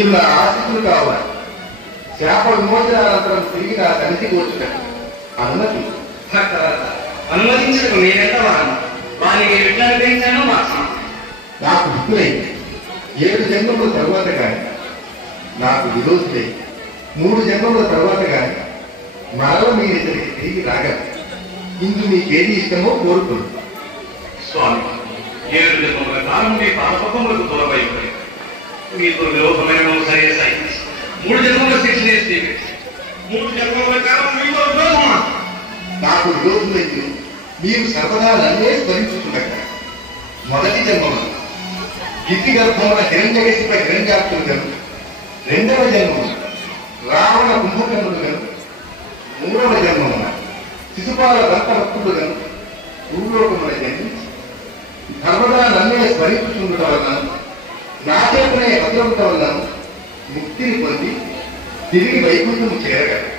ఇలా ఆశితులు కావాలి. శాప విమోచనానంతరం తిరిగి నా సన్నిధికి వచ్చుట అనుమతి. అనుమతించడం నేనెంత వాడను వారికి ఎట్లా అనుగ్రహించానో మాకు నాకు విధులై 7 జన్మముల తరువాత కానీ, నాకు విరోధులై 3 జన్మముల తరువాత కానీ మరల మీ ఇద్దరికి తిరిగి రాగలరు. ఇందు మీకేది ఇష్టమో కోరుకోండి. స్వామి, 7 జన్మముల కాలం మీ పాపములకు దూరమై మీకు విరోధమైన సరే సాయి 3 జన్మల శిక్షణ ఇస్తే 3 జన్మల కాలం మీతో విరోధమా? నాకు విరోధులైతే మీరు సర్వదా నన్నే స్మరించుతుండగా మొదటి జన్మమున గిట్టి గర్భమున హిరణ్యకశిప హిరణ్యాక్షులు గను, 2వ జన్మమున రావణ కుంభకర్ణుడు గను, 3వ జన్మమున శిశుపాల దంతభక్తుడు గను భూలోకమున జన్మించి సర్వదా నన్నే స్మరించుతుండట వలన, నా చేతనే భద్రముట వలన ముక్తిని పొంది తిరిగి వైకుంఠము చేరగలరు.